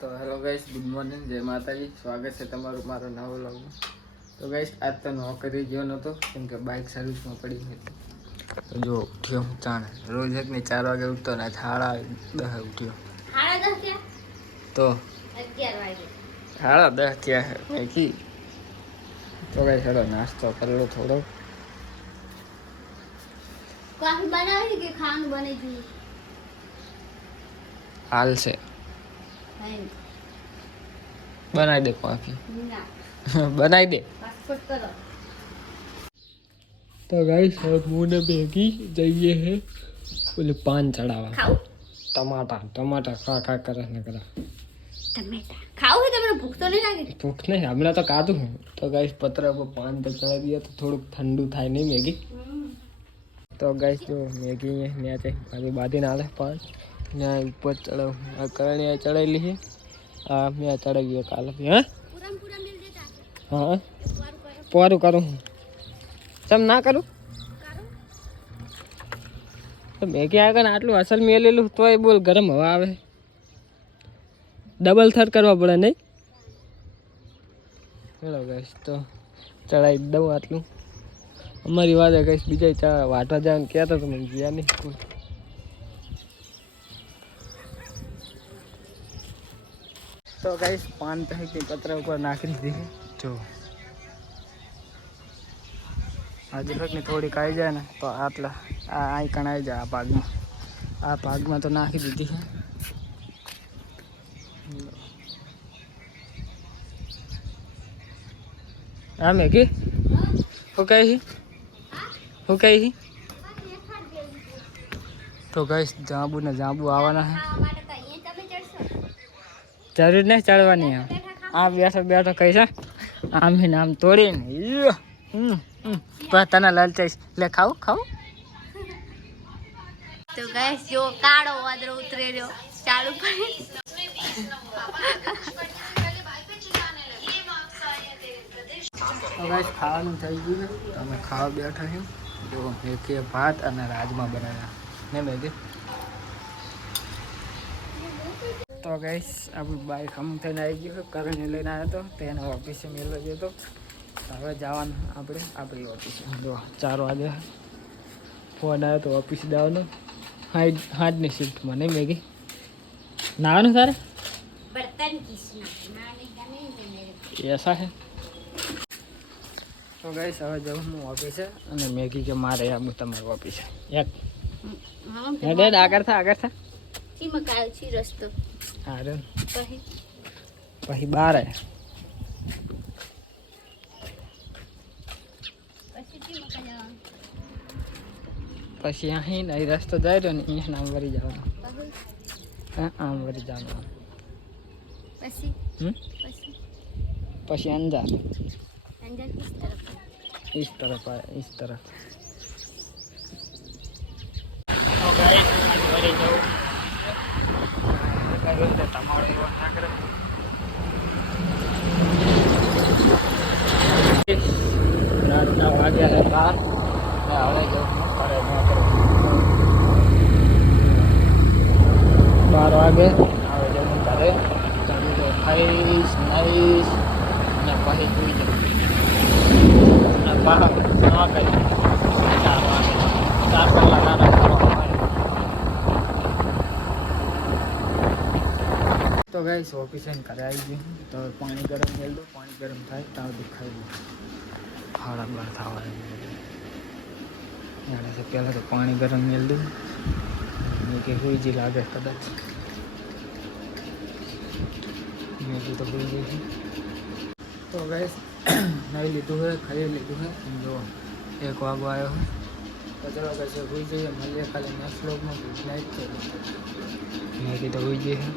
તો hello guys, good morning, જય માતાજી. સ્વાગત છે તમારું મારો નવો વ્લોગમાં. તો ગાઈસ, આજ તો નોકરી ગયો નહોતો કેમ કે બાઇક સર્વિસમાં પડી હતી. તો જો ઉઠ્યો હું ચાણે રોજ એકની 4 વાગે ઉઠતો ને 10:30 ઉઠ્યો. 10:30 ક્યાં? તો 11 વાગે. 10:30 ક્યાં હે મેકી. તો ગાઈસ હેલો નાસ્તો કરી લો થોડો. કોફી બનાવી કે ખાવાનું બને છે? હાલ છે બનાવી દે કોફી. ના બનાવી દે. પાસપોર્ટ કરો. તો ગાઈસ હવે મુને ભેગી જઈએ હે ઓલે પાન ચડાવવા. ખાવ ટમાટા ખા કરે ને કરા. ટમેટા ખાવ હે? તમને ભૂખ તો નહીં લાગે? ભૂખ નહીં, હમણાં તો કાધું હું. તો ગાઈસ પતરા પર પાન તો ચડાવી દઈએ તો થોડુંક ઠંડુ થાય નહીં મેગી. તો ગાઈસ જો મેગી ન્યા છે ભાભી બાંધીને આલે પાન ન્યા ઉપર ચડાવ. આ કરણી ચડાવેલી છે, આ મેં ચડાવી કાલે. હા હા પોરું કરું હું. ચમ ના કરું? તો મેગી આગળ આટલું અસલ મેલેલું તોય બોલ ગરમ હવા આવે. ડબલ થર કરવા પડે નહીં? ચલો ગાઈસ તો ચડાવી દઉં આટલું. અમારી વાત ગાઈસ બીજા વાટવા જવાનું કહેતા તો મને ગયા નહીં કોઈ. તો ગાઈસ પાન પહેરી પતરા ઉપર નાખી દીધી. જો આજે ને થોડીક આવી જાય ને તો આટલા આ આઈકણ આવી જાય. આ ભાગમાં તો નાખી દીધી છે. હા મેગી શું કહી તો ગાઈસ જાંબુ આવવાના છે. જરૂર નહીં ચડવાની. આ બેઠો કઈ છે આમ ને આમ તોડીને તને લલચાઈશ. લે ખાવું. તો ગાઈસ જો કાળો વાદળો ઉતરે રહ્યો ચાલુ કરી. તો ગાઈસ ખાવાનું થઈ ગયું છે. અમે ખાવા બેઠા છીએ. જો મેથી ભાત અને રાજમા બનાવ્યા ને મેગી. તો ગાઈસ આપણું બાઈક હમ થઈને આવી ગયું. કરણને લઈને આવ્યો હતો તો એને ઓફિસે મેળવા ગયો હતો. હવે જવાનું આપણે આપણી ઓફિસે. જો 4 વાગે ફોન આવ્યો તો ઓફિસ જવાનું. હાડની શિફ્ટમાં નહીં મેગી. નાવાનું તારે બર્તન કિસના એસા હે. તો ગાઈસ હવે જાઉં હું ઓફિસે અને મેગી કે મારે આવું તમારું ઓફિસે. એક આગળ થા ચીમાં કાયો છે રસ્તો. હા રે પછી બાર હે. પછી અહીં નહીં રસ્તો જાય રહ્યો ને અહીંયા આમ વળી જવાનું. હા આમ વળી જવાનું. પછી અંજાર इस तरफ आया इस तरफ. रात वागे है 12 વાગે આવે જવું ઘરે. ખાઈશ નાઈશ અને પછી સુઈ જવું. તો ગાઈસ ઓફિસે ઘરે આવી ગયું. તો પાણી ગરમ મેળ દઉં. પાણી ગરમ થાય ત્યાં દુખાઈ દઉં. બરાબર થવા છે પહેલાં તો પાણી ગરમ મેળ દઉં. કે હુઈ લાગે કદાચ મેગી તો હુઈ ગઈ છે. તો ગાઈસ નહીં લીધું है ખાઈ લીધું है. જો 1 વાગો આવ્યો है. તો ચલો ગાઈસ હુઈ જઈએ. મળીએ કાલે નેક્સ્ટ વ્લોગમાં. Good night. મેગી તો હુઈ ગઈ છે.